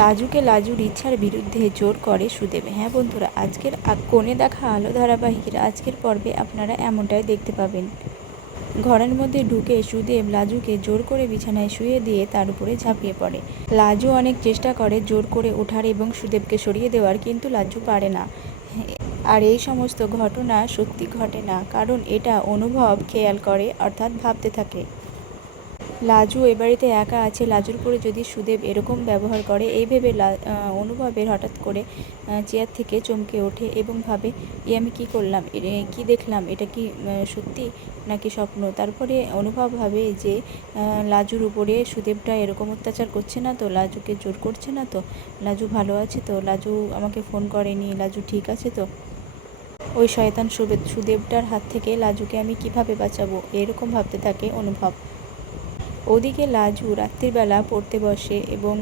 লাজুকে লাজুর ইচ্ছার বিরুদ্ধে জোর করে সুদেব। হ্যাঁ বন্ধুরা, আজকের কোণে দেখা আলো ধারাবাহিকের আজকের পর্বে আপনারা এমনটাই দেখতে পাবেন। ঘরের মধ্যে ঢুকে সুদেব লাজুকে জোর করে বিছানায় শুয়ে দিয়ে তার উপরে ঝাঁপিয়ে পড়ে। লাজু অনেক চেষ্টা করে জোর করে ওঠার এবং সুদেবকে সরিয়ে দেওয়ার, কিন্তু লাজু পারে না। আর এই সমস্ত ঘটনা সত্যি ঘটে না, কারণ এটা অনুভব খেয়াল করে, অর্থাৎ ভাবতে থাকে। লাজু এ বাড়িতে একা আছে, লাজুর পরে যদি সুদেব এরকম ব্যবহার করে, এই ভেবে অনুভবের হঠাৎ করে চেয়ার থেকে চমকে ওঠে এবং ভাবে, আমি কি করলাম, কি দেখলাম, এটা কি সত্যি নাকি স্বপ্ন। তারপরে অনুভব ভাবে যে লাজুর উপরে সুদেবটা এরকম অত্যাচার করছে না তো, লাজুকে জোর করছে না তো, লাজু ভালো আছে তো, লাজু আমাকে ফোন করেনি, লাজু ঠিক আছে তো, ওই শয়তান সুদেবটার হাত থেকে লাজুকে আমি কিভাবে বাঁচাবো, এরকম ভাবতে থাকে অনুভব। ওদিকে লাজু রাত্রিবেলা পড়তে বসে এবং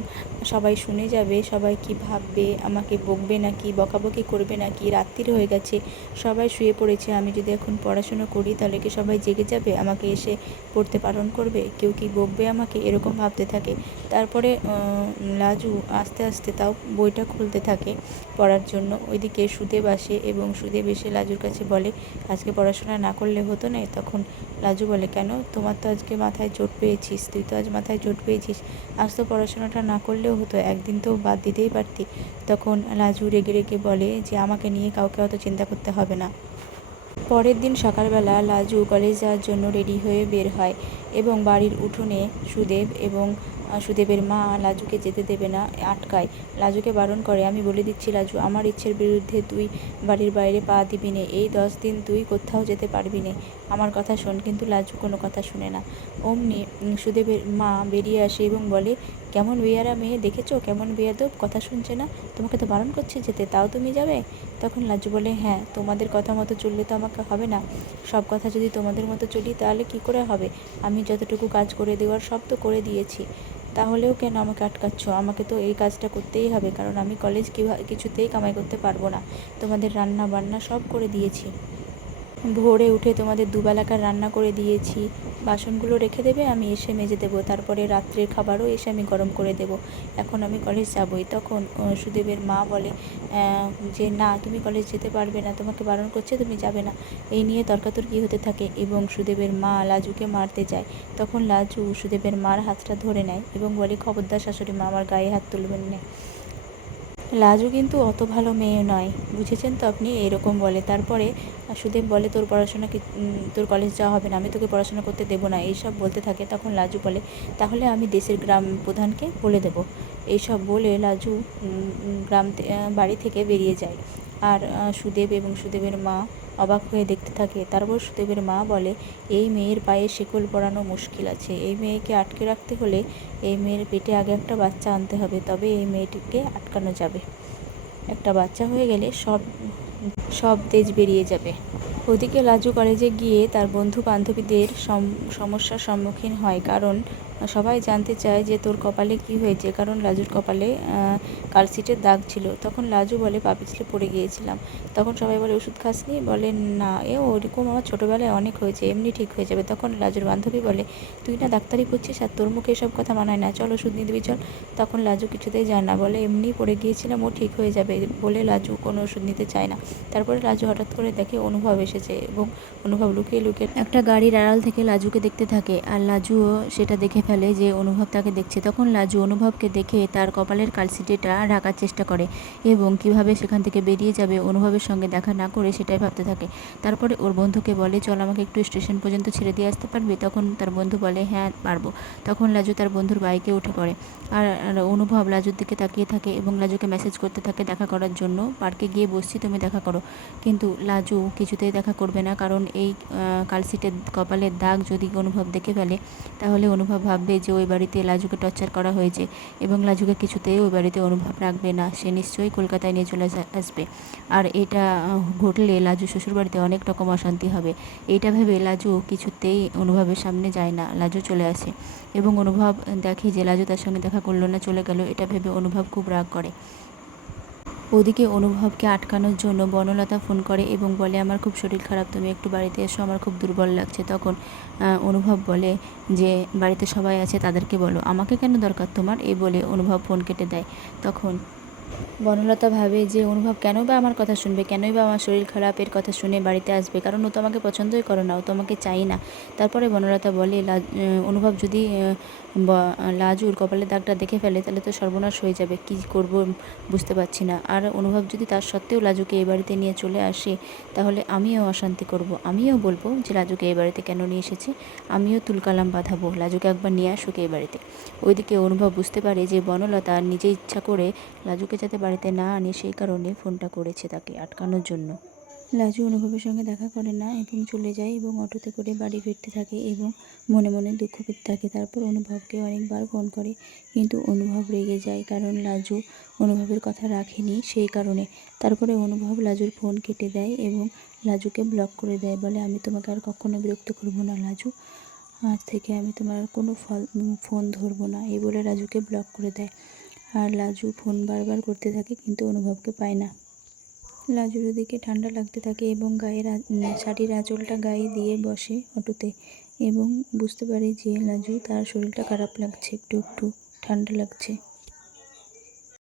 সবাই শুনে যাবে, সবাই কি ভাববে, আমাকে বকবে নাকি, বকাবকি করবে নাকি, রাত্রির হয়ে গেছে, সবাই শুয়ে পড়েছে, আমি যদি এখন পড়াশুনো করি তাহলে কি সবাই জেগে যাবে, আমাকে এসে পড়তে বারণ করবে, কেউ কি বকবে আমাকে, এরকম ভাবতে থাকে। তারপরে লাজু আস্তে আস্তে তাও বইটা খুলতে থাকে পড়ার জন্য। ওইদিকে সুদেব আসে এবং সুদেব এসে লাজুর কাছে বলে, আজকে পড়াশোনা না করলে হতো না? তখন লাজু বলে, কেন, তোমার তো আজকে মাথায় চোট পেয়েছিস, তুই তো আজ মাথায় চোট পেয়েছিস, আজ তো পড়াশোনাটা না করলেও হতো, একদিন তো বাদ দিতেই পারতি। তখন লাজু রেগে রেগে বলে যে আমাকে নিয়ে কাউকে অত চিন্তা করতে হবে না। পরের দিন সকালবেলা লাজু কলেজ যাওয়ার জন্য রেডি হয়ে বের হয় এবং বাড়ির উঠোনে সুদেব এবং সুদেবের মা লাজুকে যেতে দেবে না, আটকায়, লাজুকে বারণ করে, আমি বলে দিচ্ছি লাজু, আমার ইচ্ছের বিরুদ্ধে তুই বাড়ির বাইরে পা দিবি নে, এই 10 দিন তুই কোথাও যেতে পারবি নে, আমার কথা শোন। কিন্তু লাজু কোনো কথা শুনে না। অমনি সুদেবের মা বেরিয়ে আসে এবং বলে, কেমন বেয়ারা মেয়ে দেখেছো, কেমন বেয়াদব, কথা শুনছে না, তোমাকে তো বারণ করছে যেতে, তাও তুমি যাবে। তখন লাজু বলে, হ্যাঁ, তোমাদের কথা মতো চললে তো আমাকে হবে না, সব কথা যদি তোমাদের মতো চলি তাহলে কি করে হবে, আমি যতটুকু কাজ করে দেওয়ার সব তো করে দিয়েছি, তাহলেও কেন আমাকে আটকাচ্ছ, আমাকে তো এই কাজটা করতেই হবে, কারণ আমি কলেজ কিছুতেই কামাই করতে পারবো না, তোমাদের রান্না বান্না সব করে দিয়েছি, ভোরে উঠে তোমাদের দুবেলাকার রান্না করে দিয়েছি, বাসনগুলো রেখে দেবে, আমি এসে মেজে দেবো, তারপরে রাত্রের খাবারও এসে আমি গরম করে দেবো, এখন আমি কলেজ যাবই। তখন সুদেবের মা বলে যে না, তুমি কলেজ যেতে পারবে না, তোমাকে বারণ করছে, তুমি যাবে না। এই নিয়ে তর্কাতর্কি হতে থাকে এবং সুদেবের মা লাজুকে মারতে যায়। তখন লাজু সুদেবের মার হাতটা ধরে নেয় এবং বলে, খবরদার শাশুড়ি মা, আমার গায়ে হাত তুলবেন না। লাজু কিন্তু অত ভালো মেয়ে নয়, বুঝেছেন তো আপনি, এরকম বলে। তারপরে সুদেব বলে, তোর পড়াশোনা কি, তোর কলেজ যাওয়া হবে না, আমি তোকে পড়াশোনা করতে দেবো না, এইসব বলতে থাকে। তখন লাজু বলে, তাহলে আমি দেশের গ্রাম প্রধানকে বলে দেব। এইসব বলে লাজু বাড়ি থেকে বেরিয়ে যায়। আর সুদেব এবং সুদেবের মা অবাক হয়ে দেখতে থাকে। তারপর সুদেবের মা বলে, এই মেয়ের পায়ে শেকল পরানো মুশকিল আছে, এই মেয়েকে আটকে রাখতে হলে এই মেয়ের পেটে আগে একটা বাচ্চা আনতে হবে, তবে এই মেয়েটিকে আটকানো যাবে, একটা বাচ্চা হয়ে গেলে সব সব তেজ বেরিয়ে যাবে। ওদিকে লাজু কলেজে গিয়ে তার বন্ধু বান্ধবীদের সমস্যার সম্মুখীন হয়, কারণ সবাই জানতে চায় যে তোর কপালে কি হয়েছে, কারণ লাজুর কপালে কালশিটের দাগ ছিল। তখন লাজু বলে, পা পিছলে পড়ে গিয়েছিলাম। তখন সবাই বলে, ওষুধ খাসনি, বলে না, ওরকম আমার ছোটোবেলায় অনেক হয়েছে, এমনি ঠিক হয়ে যাবে। তখন লাজুর বান্ধবী বলে, তুই না ডাক্তারি করছিস আর তোর মুখে এসব কথা মানায় না, চল ওষুধ নিয়ে দিবি চল। তখন লাজু কিছুতেই যায় না, বলে এমনি পড়ে গিয়েছিলাম, ও ঠিক হয়ে যাবে, বলে লাজু কোনো ওষুধ নিতে চায় না। তারপরে লাজু হঠাৎ করে দেখে অনুভব এসেছে এবং অনুভব লুকিয়ে লুকিয়ে একটা গাড়ির আড়াল থেকে লাজুকে দেখতে থাকে, আর লাজুও সেটা দেখে ফেলে যে অনুভব তাকে দেখছে। তখন লাজু অনুভবকে দেখে তার কপালের কালশিটেটা ঢাকার চেষ্টা করে এবং কিভাবে সেখান থেকে বেরিয়ে যাবে অনুভবের সঙ্গে দেখা না করে সেটাই ভাবতে থাকে। তারপরে ওর বন্ধুকে বলে, চল আমাকে একটু স্টেশন পর্যন্ত ছেড়ে দিয়ে আসতে পারবি? তখন তার বন্ধু বলে, হ্যাঁ পারবো। তখন লাজু তার বন্ধুর বাইকে উঠে পড়ে। আর অনুভব লাজুর দিকে তাকিয়ে থাকে এবং লাজুকে মেসেজ করতে থাকে দেখা করার জন্য, পার্কে গিয়ে বসছি, তুমি দেখা করো। কিন্তু লাজু কিছুতেই দেখা করবে না, কারণ এই কালশিটের কপালের দাগ যদি অনুভব দেখে ফেলে তাহলে অনুভব ভাববে যে ওই বাড়িতে লাজুকে টর্চার করা হয়েছে এবং লাজুকে কিছুতেই ওই বাড়িতে অনুভব রাখবে না, সে নিশ্চয়ই কলকাতায় নিয়ে চলে আসবে। আর এটা ঘটলে লাজু শ্বশুরবাড়িতে অনেক রকম অশান্তি হবে। এইটা ভেবে লাজু কিছুতেই অনুভবের সামনে যায় না, লাজু চলে আসে এবং অনুভব দেখে যে লাজু তার সঙ্গে দেখা করলো না, চলে গেল। এটা ভেবে অনুভব খুব রাগ করে। ওদিকে অনুভবকে আটকানোর জন্য বনলতা ফোন করে এবং বলে, আমার খুব শরীর খারাপ, তুমি একটু বাড়িতে এসো, আমার খুব দুর্বল লাগছে। তখন অনুভব বলে যে বাড়িতে সবাই আছে, তাদেরকে বলো, আমাকে কেন দরকার তোমার, এই বলে অনুভব ফোন কেটে দেয়। তখন বনলতা ভাবে যে অনুভব কেনই বা আমার কথা শুনবে, কেনই বা আমার শরীর খারাপের কথা শুনে বাড়িতে আসবে, কারণ ও তো আমাকে পছন্দই করে না, ও তো আমাকে চাই না। তারপরে বনলতা বলে, অনুভব যদি লাজুর কপালের দাগটা দেখে ফেলে তাহলে তো সর্বনাশ হয়ে যাবে, কি করব বুঝতে পারছি না। আর অনুভব যদি তার সত্ত্বেও লাজুকে এই বাড়িতে নিয়ে চলে আসে তাহলে আমিও অশান্তি করব, আমিও বলবো যে লাজুকে এই বাড়িতে কেন নিয়ে এসেছে, আমিও তুলকালাম বাঁধাবো, লাজুকে একবার নিয়ে আসুক এই বাড়িতে। ওইদিকে অনুভব বুঝতে পারে যে বনলতা নিজে ইচ্ছা করে লাজুকে যাতে বাড়িতে না আনে সেই কারণে ফোনটা করেছে তাকে আটকানোর জন্য। লাজু অনুভবের সঙ্গে দেখা করে না এবং চলে যায় এবং অটোতে করে বাড়ি ফিরতে থাকে এবং মনে মনে দুঃখ পেতে থাকে। তারপর অনুভবকে অনেকবার ফোন করে, কিন্তু অনুভব রেগে যায় কারণ লাজু অনুভবের কথা রাখেনি সেই কারণে। তারপরে অনুভব লাজুর ফোন কেটে দেয় এবং লাজুকে ব্লক করে দেয়, বলে, আমি তোমাকে আর কখনো বিরক্ত করবো না লাজু, আজ থেকে আমি তোমার আর কোনো ফোন ধরবো না, এই বলে লাজুকে ব্লক করে দেয়। আর লাজু ফোন বারবার করতে থাকে কিন্তু অনুভবকে পায় না। লাজুর ওদিকে ঠান্ডা লাগতে থাকে এবং শাড়ির আঁচলটা গায়ে দিয়ে বসে অটোতে এবং বুঝতে পারে যে লাজু তার শরীরটা খারাপ লাগছে, একটু একটু ঠান্ডা লাগছে।